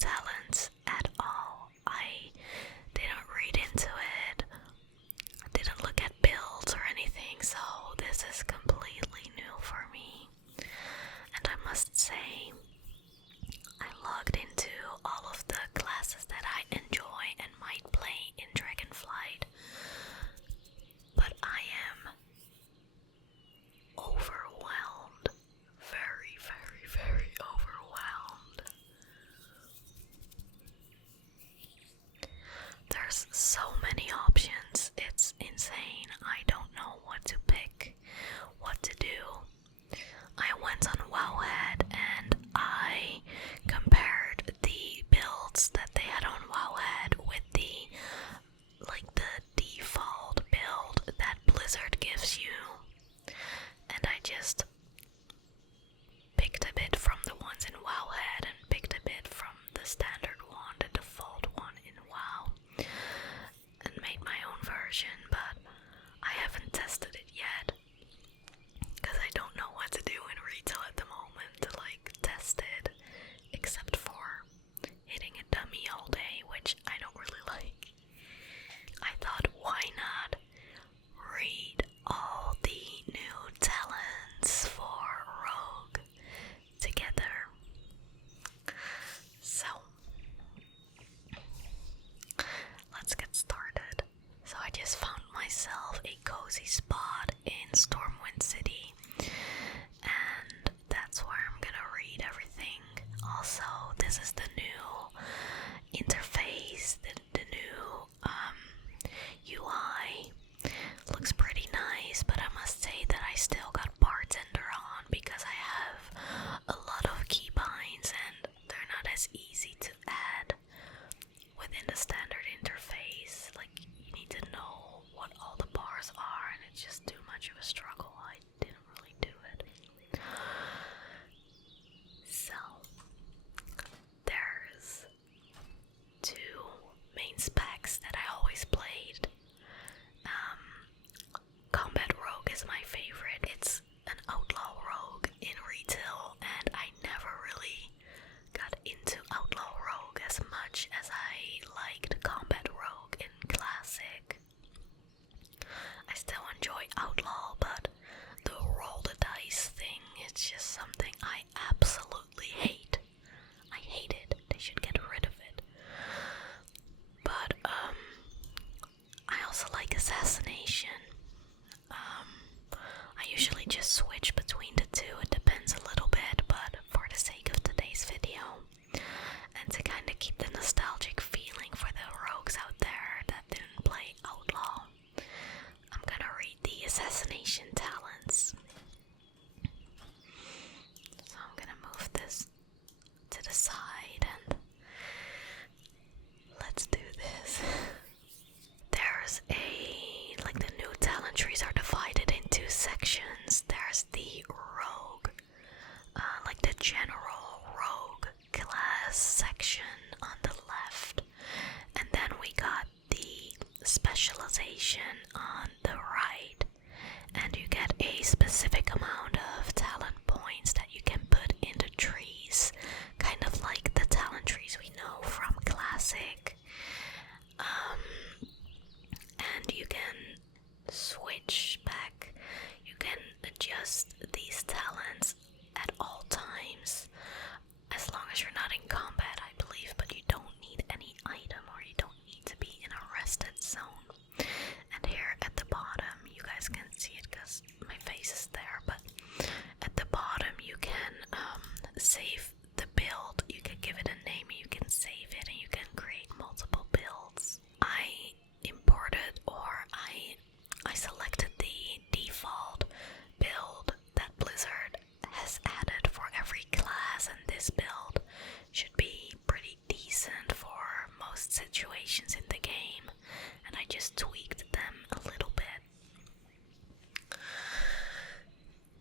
talents at all. I didn't read into it, I didn't look at builds or anything, so this is completely new for me. And I must say, I logged into all of the classes that I enjoy and might play in Dragonflight, but I am overwhelmed. Very, very, very overwhelmed. There's so many options, it's insane. I don't know what to pick, what to do. I went on Wowhead and I compared the builds that they had on Wowhead with the default build that Blizzard gives you, and I just picked a bit from the ones in Wowhead and picked a bit from the standard one, the default one in WoW, and made my own version, but I haven't tested it yet because I don't know what to do in retail at the moment to test it, except for hitting a dummy all day, which I don't really like. I thought, why not read all the new talents for Rogue together? So, let's get started. So I just found myself a cozy spot in Stormwind City, and that's where I'm gonna read everything. Also, this is the new interface, the new UI. Looks pretty nice, but I must say that I still got Bartender on because I have a lot of keybinds and they're not as easy to add within the standard interface. You need to know what all the bars are, and it's just too much of a struggle. I didn't really do it. So, there's two main specs that I always played. Combat Rogue is my favorite. It's an outlaw rogue in retail, and I never really got into outlaw rogue as much as I liked combat rogue in classic. I still enjoy outlaw, but the roll the dice thing, it's just something I absolutely hate. I hate it. They should get rid of it. But I also like Assassination. I usually just switch between the two, it depends a little bit, but for the sake of today's video, and to kind of keep the nostalgic feeling for the rogues out there that didn't play Outlaw, I'm gonna read the Assassination talents. So I'm gonna move this to the side and let's do this. There's the new talent trees are divided into sections. There's the rogue, the general rogue class section on the left, and then we got the specialization on the right, and you get a specific amount of talent points that you can put into trees, kind of like the talent trees we know from classic. And you can switch back, you can adjust these talents at all times, as long as you're not in combat, I believe, but you don't need any item or you don't need to be in a rested zone. And here at the bottom, you guys can see it because my face is there, but at the bottom you can save the build, you can give it a name, you can save it, and you can create multiple builds. I imported, or I selected the default build that Blizzard has added for every class, and this build should be pretty decent for most situations in the game, and I just tweaked them a little bit.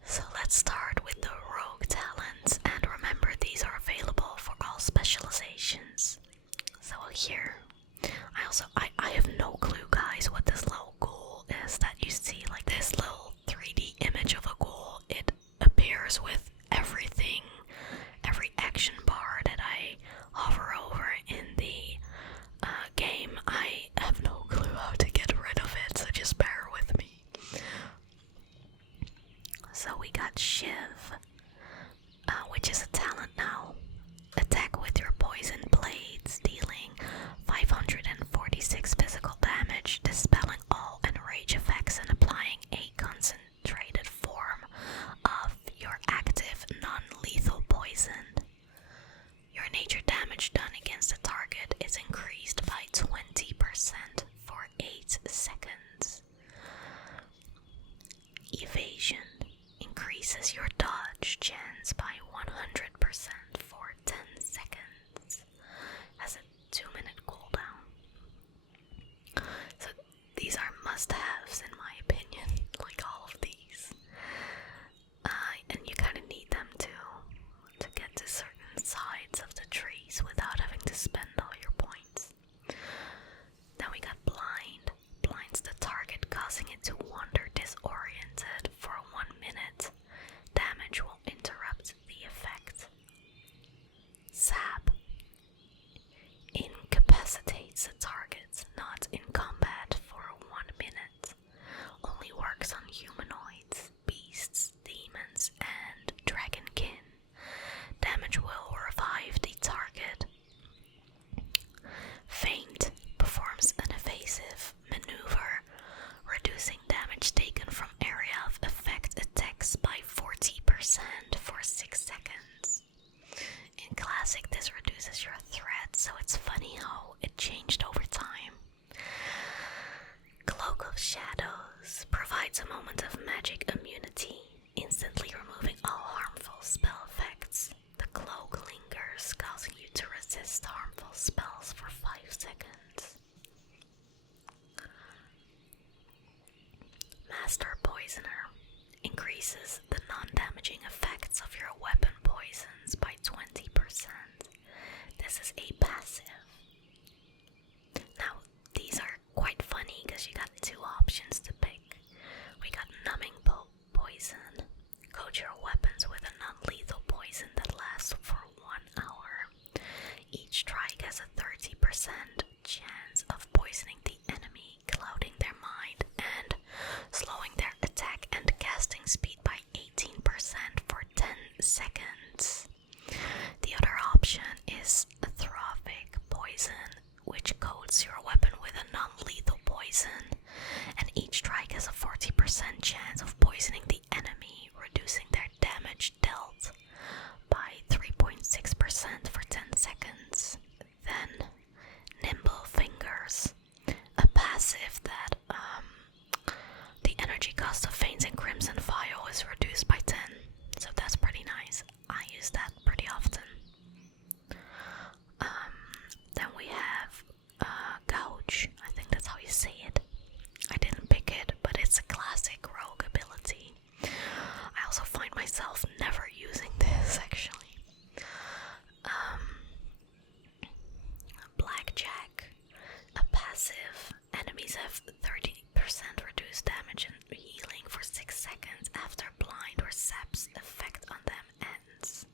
So let's start with the rogue talents, and remember these are available for all specializations. So here, I have no clue, guys, what this little ghoul is that you see, this little 3D image of a ghoul. It appears with everything, every action bar that I hover over. provides a moment of magic immunity, instantly removing all harmful spell effects. The cloak lingers, causing you to resist harmful spells for 5 seconds. Master Poisoner increases the non-damaging effects of your weapon poisons by 20%. This is a passive. Now, these are quite funny because you got 2 options to pick. We got Numbing Poison. Coat your weapons with a non-lethal poison that lasts for 1 hour. Each strike has a 30% chance of poisoning the enemy, clouding their mind, and slowing their attack and casting speed by 18% for 10 seconds. The other option is Atrophic Poison, which coats your weapon with a non-lethal poison, and each strike has a 40% chance of poisoning the enemy, reducing their damage dealt by 3.6% for 10 seconds. Then, Nimble Fingers, a passive that the energy cost of Fanes and Crimson Vial is reduced by 10, so that's pretty nice. I use that pretty often. Then we have Gouge, I think that's how you say it. I didn't pick it, but it's a classic rogue ability. I also find myself never using this, actually. Blackjack, a passive. Enemies have 30% reduced damage and healing for 6 seconds after blind or sap's effect on them ends.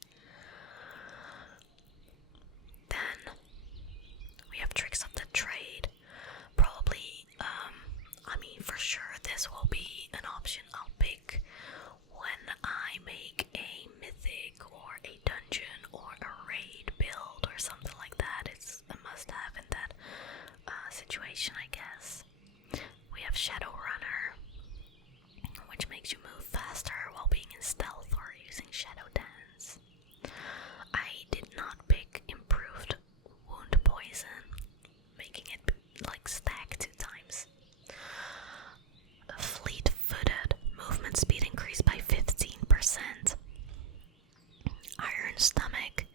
Then we have Tricks of the Trade. Probably, for sure this will be an option I'll pick when I make a mythic or a dungeon or a raid build or something like that. It's a must-have in that situation, I guess. We have Shadowrunner, which makes you move faster while being in stealth or using Shadow Dance. I did not pick Improved Wound Poison, making it like stack 2 times. Fleet-footed, movement speed increased by 15%. Iron Stomach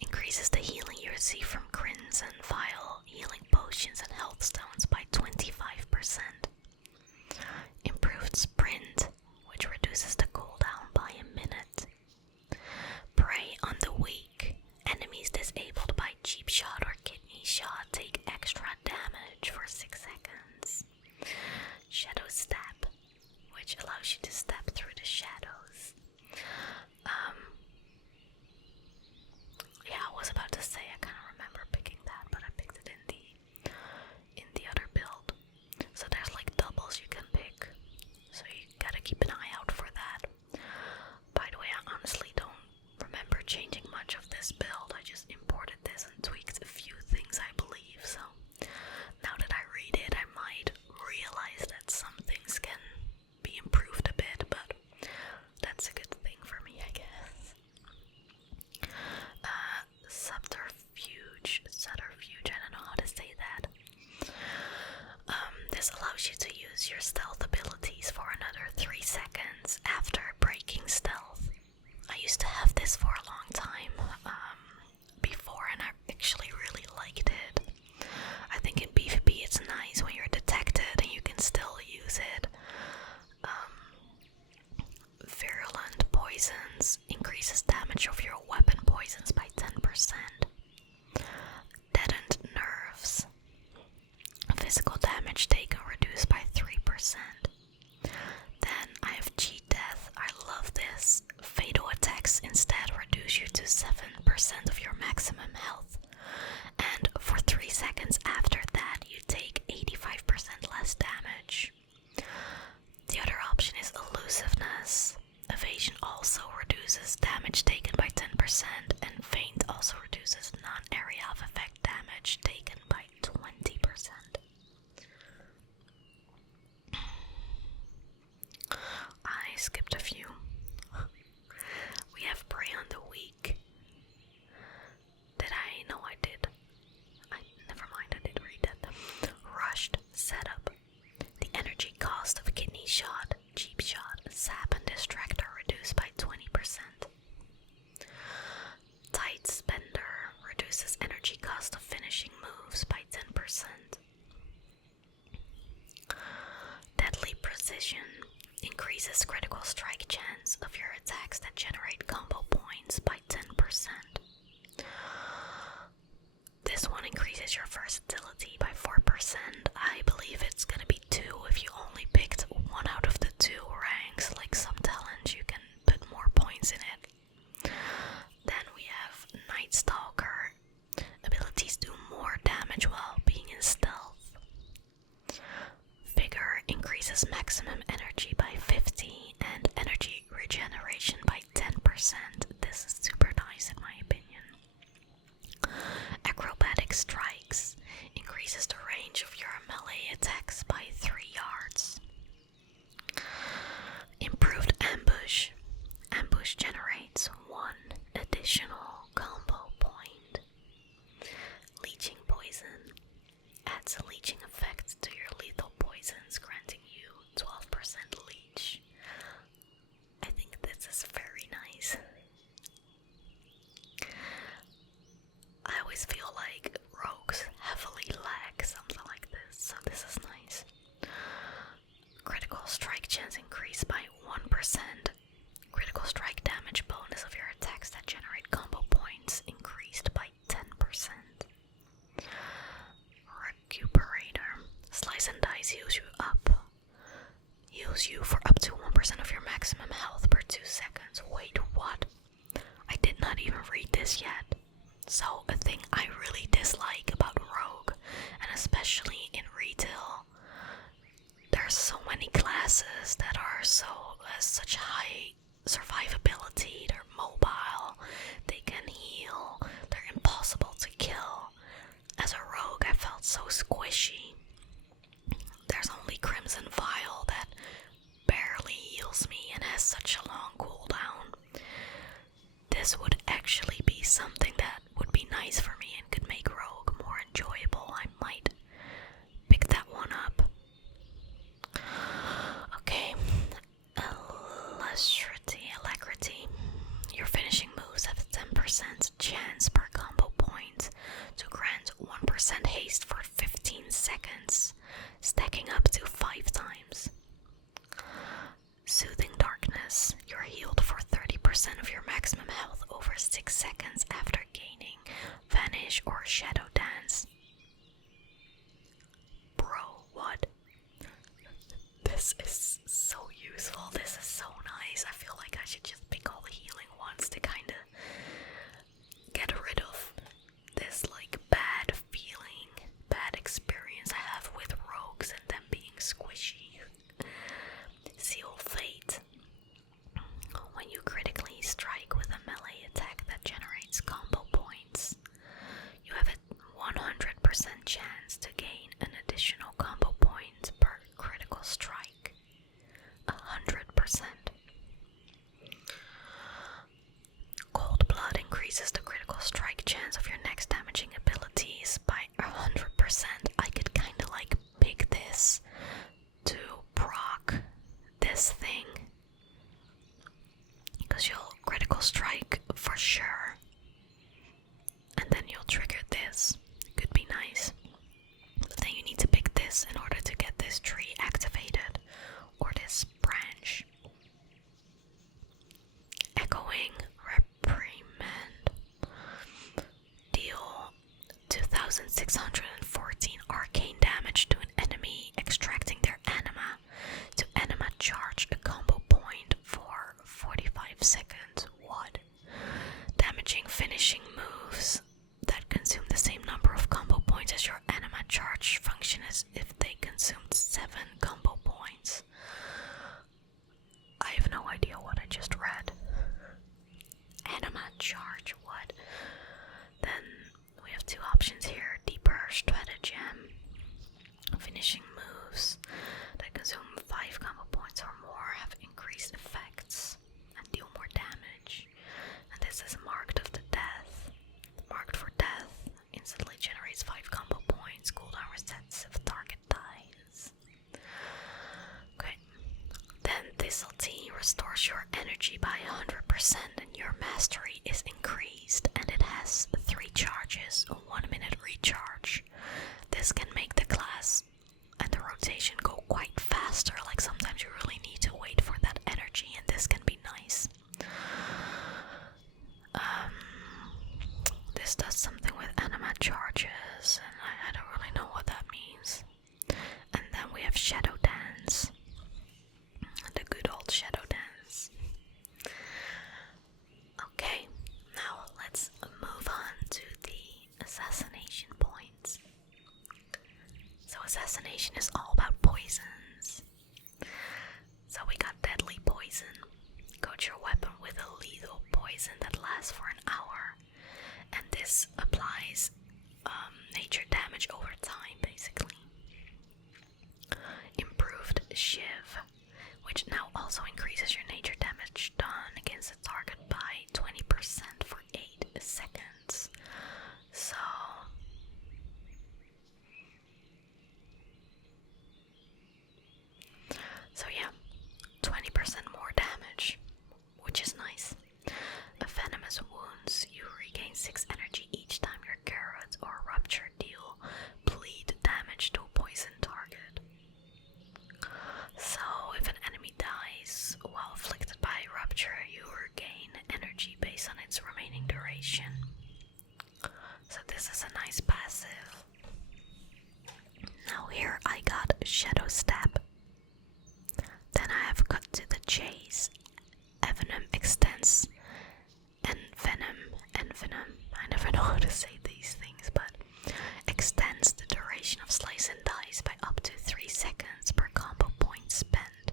increases the healing you receive from Crimson Vial, healing potions and health stones by 25%. Improved Sprint, which reduces the cooldown by a minute. Prey on the Weak. Enemies disabled by Cheap Shot or Kidney Shot take extra damage for 6 seconds. Shadow Step, which allows you to step through the shadows. I was about to say I kind of remember picking that, but I picked it in the other build. So there's like doubles you can pick, so you gotta keep an eye out for that. By the way, I honestly don't remember changing much of this build. I just imported this and tweaked a few things, I believe. So now that I read it, I might realize that some things can be improved a bit, but that's a good thing for me, I guess. Subterfuge, I don't know how to say that. This allows you to use your stealth abilities for another 3 seconds after breaking stealth. I used to have this for a long time before, and I actually really liked it. I think in PvP it's nice when you're detected and you can still use it. Virulent Poisons increases damage of your weapon poisons by 10%. Deadened Nerves. Physical damage taken reduced by 3%. increases your versatility by 4%. I believe it's gonna be 2 if you only picked one out of the 2 ranks. Like some talents, you can put more points in it. Then we have Night Stalker. Abilities do more damage while being in stealth. Vigor increases maximum energy by 50 and energy regeneration by 10%. This is super nice in my opinion. Acrobatic Strikes increases the range of your melee attacks by 3 yards. Improved Ambush. Ambush generates 1 additional combo point. Leeching Poison adds a leeching effect to your lethal poisons, granting you 12% leech. I think this is very nice. I always feel like rogues heavily lag something like this, so this is nice. Critical strike chance increased by 1%. Critical strike damage bonus of your attacks that generate combo points increased by 10%. Recuperator. Slice and Dice heals you for up to 1% of your maximum health per 2 seconds. Wait, what? I did not even read this yet. So, a thing I really dislike about Rogue, and especially in retail, there's so many classes that are such high survivability. They're mobile, they can heal, they're impossible to kill. As a rogue, I felt so squishy. There's only Crimson Vial that barely heals me and has such a long cooldown. This would actually be something that would be nice for me and could make Rogue more enjoyable. I might pick that one up. Okay, Alacrity. Your finishing moves have a 10% chance per combo point to grant 1% haste for 15 seconds, stacking up to 5 times. Soothing Darkness. You're healed for 30% of your maximum health over 6 seconds after gaining Vanish or Shadow Dance. Bro, what? This is so useful. This is so nice. I feel like I should just pick all the healing ones to kind of get rid of this like bad feeling, bad experience I have with rogues and them being squishy. Seal Fate. When you critically strike with a melee attack that generates combo points, you have a 100% chance to gain an additional combo point per critical strike. 100%. Cold Blood increases the critical strike chance of your next damaging abilities by 100%. I could kinda like pick this to proc this thing, because you'll critical strike for sure, and then you'll trigger this. Could be nice, but then you need to pick this in order to get this tree activated, or this branch. Echoing Reprimand. Deal 2,614 arcane damage to an enemy, extracting their anima. To anima charge a combo point for 45 seconds. What? Damaging finishing moves that consume the same number of combo points as your anima charge function as if they consumed 7 combo points. I have no idea what I just read. Anima charge, what? Then we have 2 options here. Deeper Stratagem. Finishing moves that consume 5 combo points or more have increased effects and deal more damage. And this is Marked of the Death. Marked for Death instantly generates 5 combo points. Cooldown resets if target dies. Okay. Then Thistletea restores your energy by 100% and your mastery is increased, and it has 3 charges, a 1-minute recharge. This can make the class and the rotation go quite faster. Like sometimes you really need to wait for that energy, and this can be nice. This does something with anima charges, and I Assassination is all about poisons. So we got deadly poison. Coat your weapon with a lethal poison that lasts for an hour. And this applies nature damage over time, basically. Improved Shiv, which now also increases your nature damage done against a target by 20% for 8 seconds. So yeah, 20% more damage, which is nice. A venomous wounds, you regain 6 energy each time your carrots or rupture deal bleed damage to a poison target. So if an enemy dies while afflicted by rupture, you regain energy based on its remaining duration. So this is a nice passive. Now here I got Shadow Stab. Then I have cut to the chase. Venom extends and venom. I never know how to say these things, but extends the duration of slice and dice by up to 3 seconds per combo point spent.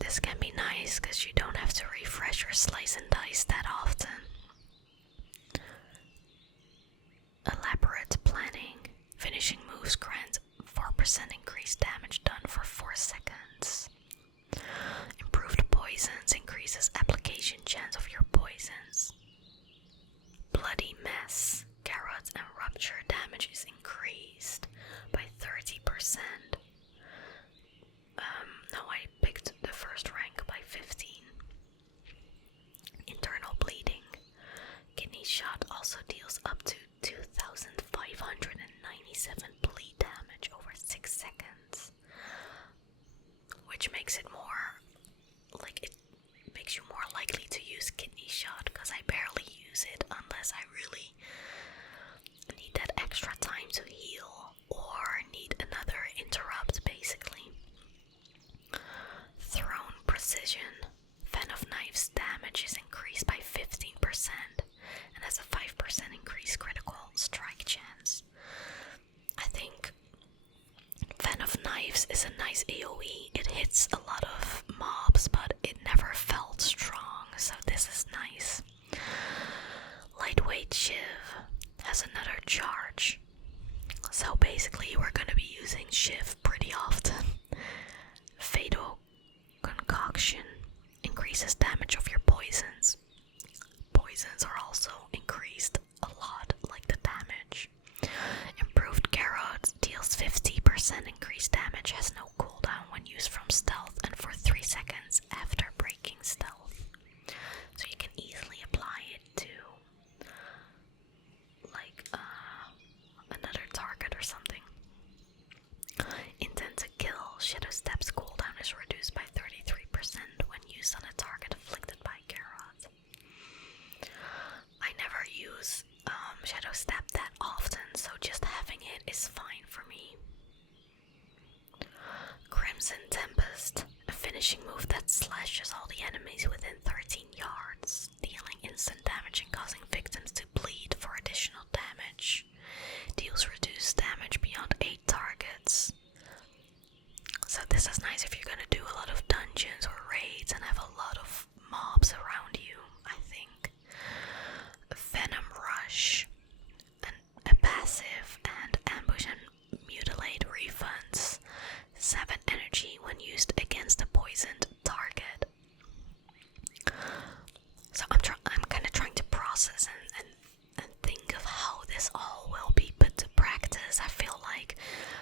This can be nice because you don't have to refresh your slice and dice that often. Elaborate planning. Finishing moves grant 4% increased damage done for 4 seconds. Improved poisons increases application chance of your poisons. Bloody mess. Carrots and rupture damage is increased by 30%. Now I picked the first rank by 15. Internal bleeding. Kidney shot also deals up to 2,597 bleed damage over 6 seconds. Which makes it more, it makes you more likely to use kidney shot, because I barely use it unless I really need that extra time to heal or need another interrupt, basically. Thrown precision. Fan of Knives damage is increased by 15% and has a 5% increased critical strike chance. I think Fan of Knives is a nice AoE. It hits a lot of mobs, but it never felt strong, so this is nice. Lightweight Shiv has another charge. So basically we're gonna be using Shiv pretty often. Fatal Concoction increases damage of your poisons. Poisons are also increased a lot, like the damage. Improved Carrot deals 50% increased damage, has no cooldown when used from stealth and for 3 seconds after breaking stealth. So you can easily apply it to another target or something. Intent to Kill. Shadow Step's cooldown is reduced by 33% when used on a target afflicted by Carrot. I never use Shadow Step that often, so just having it is fine for me. Crimson Tempest, a finishing move that slashes all the enemies within 13 yards, dealing instant damage and causing victims to bleed for additional damage. Deals reduced damage beyond 8 targets. So this is nice if you're gonna do a lot of dungeons or raids and have a lot of mobs around you, I think. Venom Rush, a passive, and ambush and mutilate refunds 7 energy when used against a poisoned target. So I'm kind of trying to process and think of how this all will be put to practice. I feel like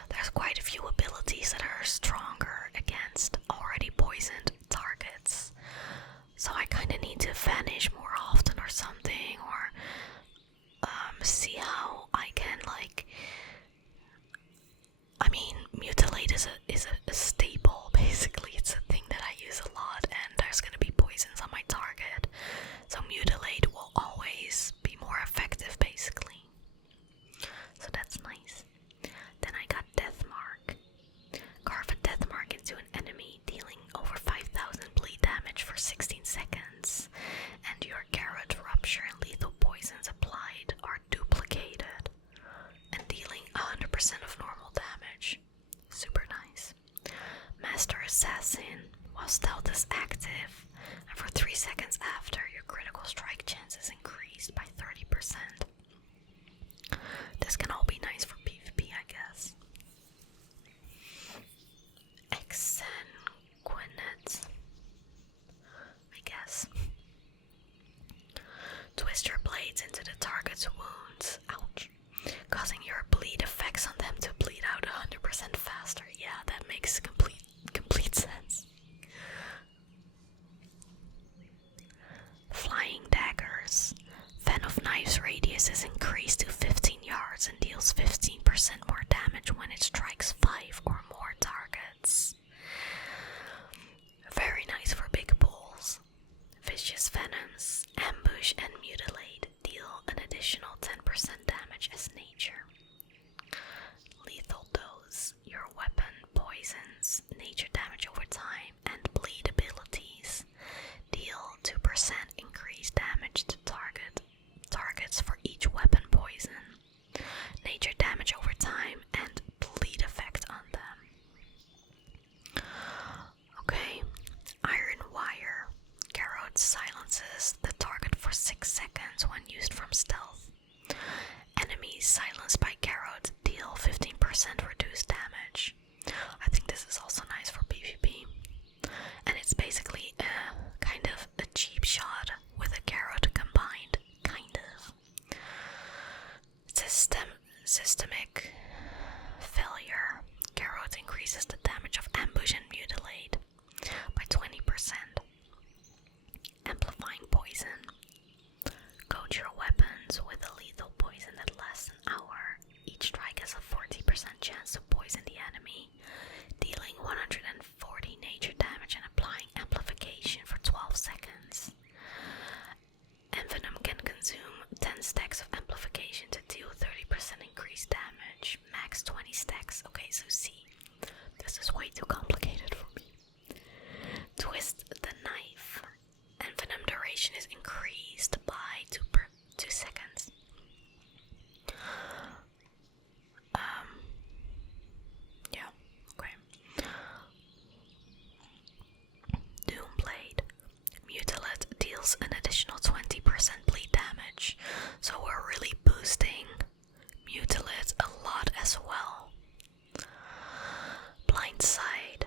there's quite a few abilities that are stronger against already poisoned targets. So I kind of need to vanish more often or something, or see how I can mutilate is a staple, basically. It's a thing that I use a lot, and there's gonna be poisons on my target, so mutilate will always be more effective, basically. So that's nice. Then I got Death Mark. Carve a Death Mark 50% of normal damage. Super nice. Master Assassin. While stealth is active, and for 3 seconds after, your critical strike chance is increased by 30%. This can all be nice for PvP, I guess. Exsanguinate, I guess. Twist your blades into the target's wounds, ouch, causing your bleed effects on them to bleed out 100% faster. Yeah, that makes complete sense. Flying daggers. Fan of Knife's radius is increased to 15 yards and deals 15% more damage when it strikes 5 or more targets. Very nice for big bulls. Vicious Venoms, Ambush and Mutilate deal an additional 10% damage as nature. Lethal Dose. Your weapon poisons, nature damage over time, and bleed abilities deal 2% increased damage to targets for each weapon poison, nature damage over time, and bleed effect on them. Okay, Iron Wire. Garrote silences the target for 6 seconds when used from stealth. Enemies silenced by Garrote deal 15% reduced damage. I think this is also nice for PvP. And it's basically kind of a cheap shot with a Garrote combined. Kind of. Systemic failure. Garrote increases the damage of Ambush and Mutilate by 20%. Amplifying Poison. Coat your weapons with a lethal poison that lasts an hour. Each strike has a 40% chance to poison the enemy, dealing 140 nature damage and applying amplification for 12 seconds. Envenom can consume 10 stacks of amplification to deal 30% increased damage, max 20 stacks. Okay, so see, this is way too complicated for me. Twist the Knife. Envenom duration is increased by 2 seconds. Yeah, okay. Doomblade. Mutilate deals an additional 20% bleed damage, so we're really boosting Mutilate a lot as well. Blindside.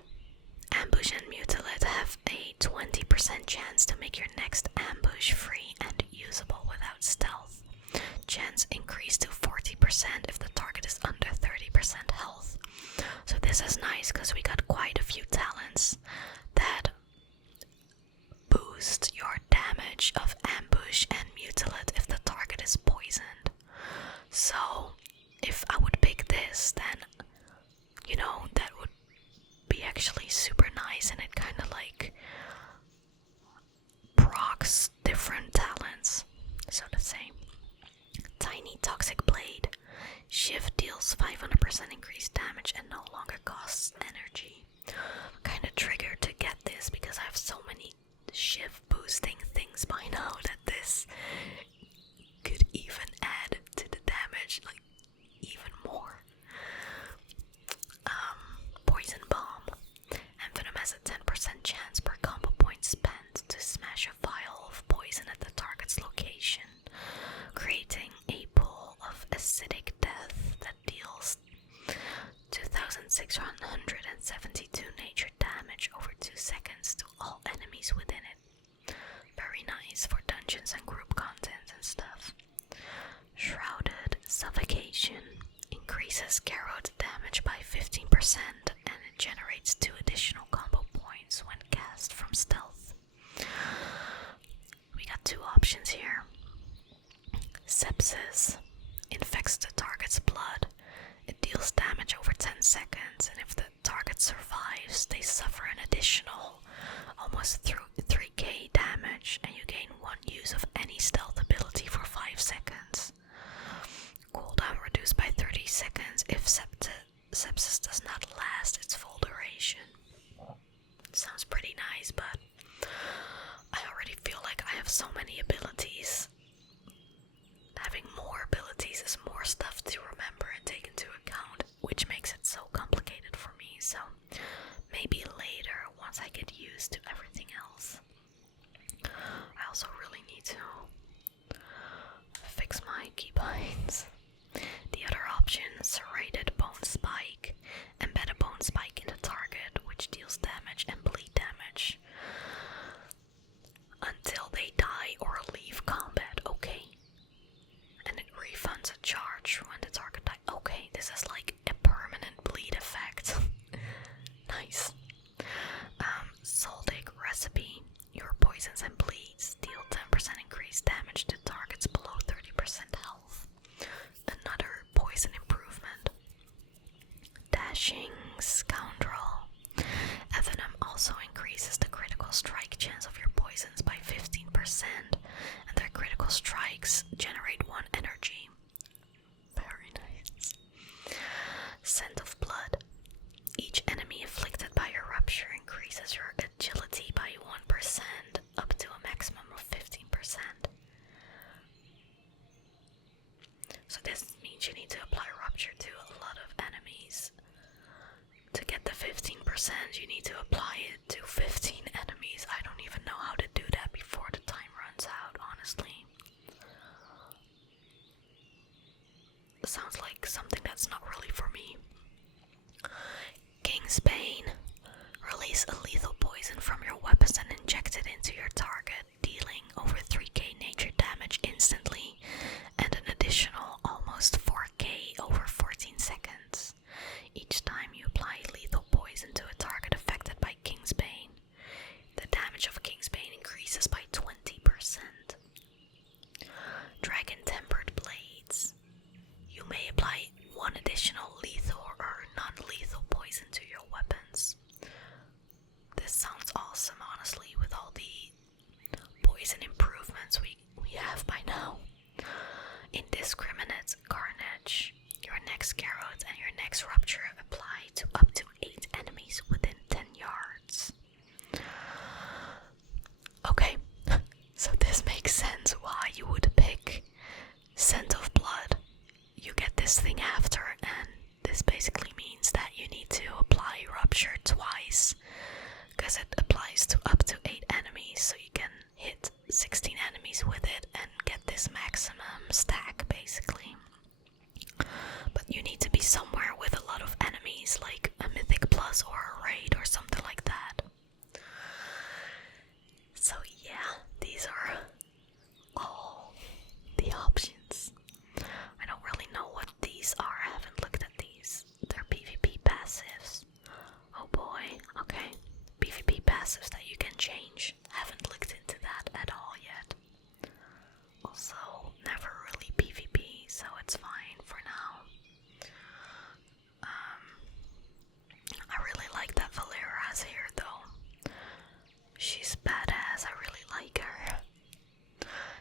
Ambush and Mutilate have a 20% chance to make your next ambush free and usable without stealth. Chance increased to 40% if the target is under 30% health. So this is nice because we got quite a few talents that boost your damage of Ambush and Mutilate if the target is poisoned. So if I would pick this, then, you know, that would be actually super nice, and it kind of like procs different talents, so to say. Tiny Toxic Blade. Shift deals 500% increased damage and no longer costs energy. Kind of triggered to get this because I have so many shift boosting things by now that this could even add to the damage, like even more. Poison Bomb. Envenom has a 10% chance per combo point spent to smash a vial of poison at the target's location, creating a pool of acidic death that deals 2,672 nature damage over 2 seconds to all enemies within it. Very nice for dungeons and group content and stuff. Shrouded Suffocation increases Garrote damage by 15% and it generates 2 additional combo points when cast from stealth. We got 2 options here. Sepsis infects the target's blood. It deals damage over 10 seconds, and if the target survives, they suffer an additional almost 3k damage, and you gain 1 use of any stealth ability for 5 seconds. Cooldown reduced by 30 seconds if sepsis does not last its full duration. Sounds pretty nice, but I already feel like I have so many abilities. Having more abilities is more stuff to remember and take into account. means you need to apply rupture to a lot of enemies. To get the 15%, you need to apply it to 15 enemies. I don't even know how to do that before the time runs out, honestly. Sounds like something that's not really for me. King's Bane. Release a lethal poison from your weapons and inject it into your target, dealing over 3k nature damage instantly and an additional almost 4k over 14 seconds. Each time you apply lethal poison to a target affected by King's Bane, the damage of King's Bane increases by 20%. Dragon Tempered Blades. You may apply one additional lethal or non-lethal poison to your weapons. This sounds awesome, honestly, with all the poison improvements we have by now. Indiscriminate Carnage. Your next Garrote and your next Rupture apply to up to 8 enemies within 10 yards. Okay, so this makes sense why you would pick Scent of Blood. You get this thing after, and this basically means that you need to apply Rupture twice, because it applies to up to 8 enemies, so you can hit 16 enemies with it and get this maximum stack, basically. But you need to be somewhere with a lot of enemies, like a Mythic Plus or a Raid or something like that. So yeah, these are all the options. I don't really know what these are, I haven't looked at these. They're PvP passives. Oh boy, okay. PvP passives that you can change. Haven't looked into that at all yet. Also, never really PvP, so it's fine for now. I really like that Valera's here though. She's badass, I really like her.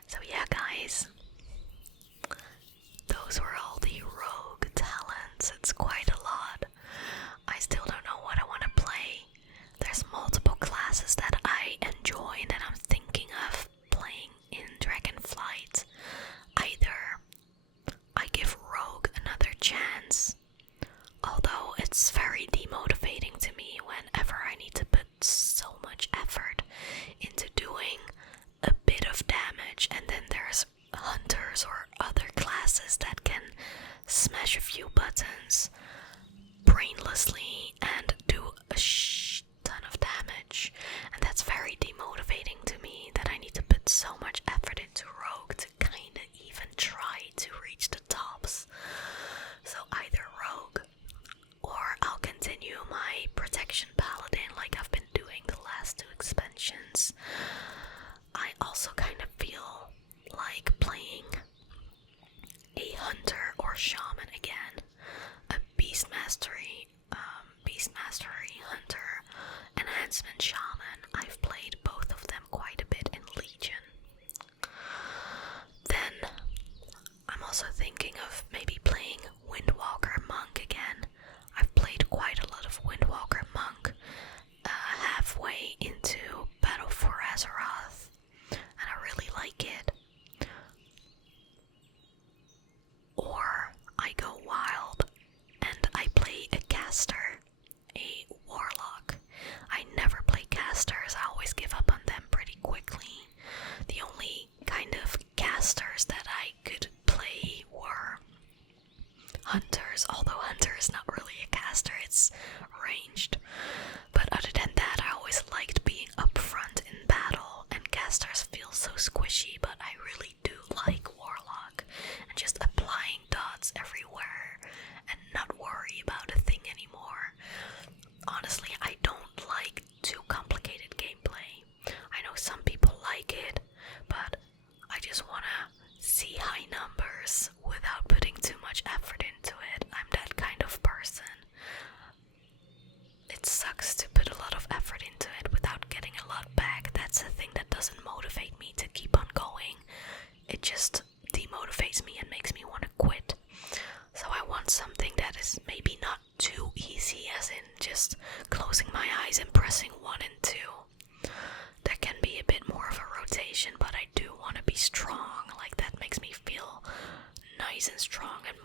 So yeah guys, those were all the rogue talents. It's quite a lot. I still don't know what I want to play. There's multiple classes that I enjoy and that I'm thinking of playing in Dragonflight. Either I give Rogue another chance, although it's very demotivating to me whenever I need to put so much effort into doing a bit of damage, and then there's hunters or other classes that can smash a few buttons brainlessly and do a ton of damage, and that's very demotivating to me, that I need to put so much effort into Rogue to kinda even try to reach the tops. So either Rogue, or I'll continue my Protection Paladin like I've been doing the last 2 expansions. I also kind of feel like playing a Hunter or Shaman again. A Beast Mastery Hunter, Enhancement Shaman. I've played both of them quite a bit in Legion. Then I'm also thinking of maybe playing Windwalker Monk again. I've played quite a lot of Windwalker Monk halfway into Battle for Azeroth, and I really like it. Or I go wild and I play a caster, a warlock. I never play casters, I always give up on them pretty quickly. The only kind of casters that I could play were hunters, although hunter is not really a caster, it's ranged. But other than that, I always liked being up front in battle, and casters feel so squishy, but I really do like warlock, and just applying dots everywhere and not worry about a thing anymore. Honestly, I don't like too complicated gameplay. I know some people like it, but I just wanna see high numbers without putting too much effort into it. I'm that kind of person.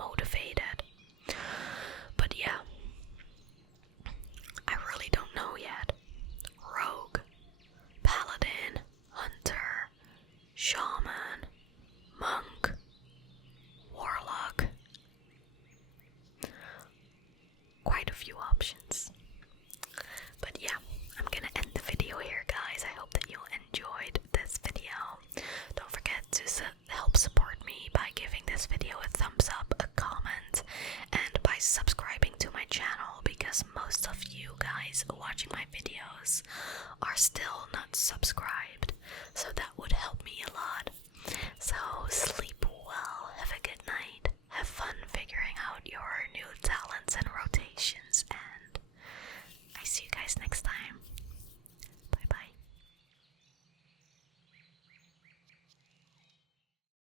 motivated. But yeah, I really don't know yet. Rogue, paladin, hunter, shaman, monk, warlock. Quite a few options. But yeah, I'm gonna end the video here, guys. I hope that you enjoyed this video. Don't forget to help support me by giving this video a thumbs up, a comment, and by subscribing to my channel, because most of you guys watching my videos are still not subscribed.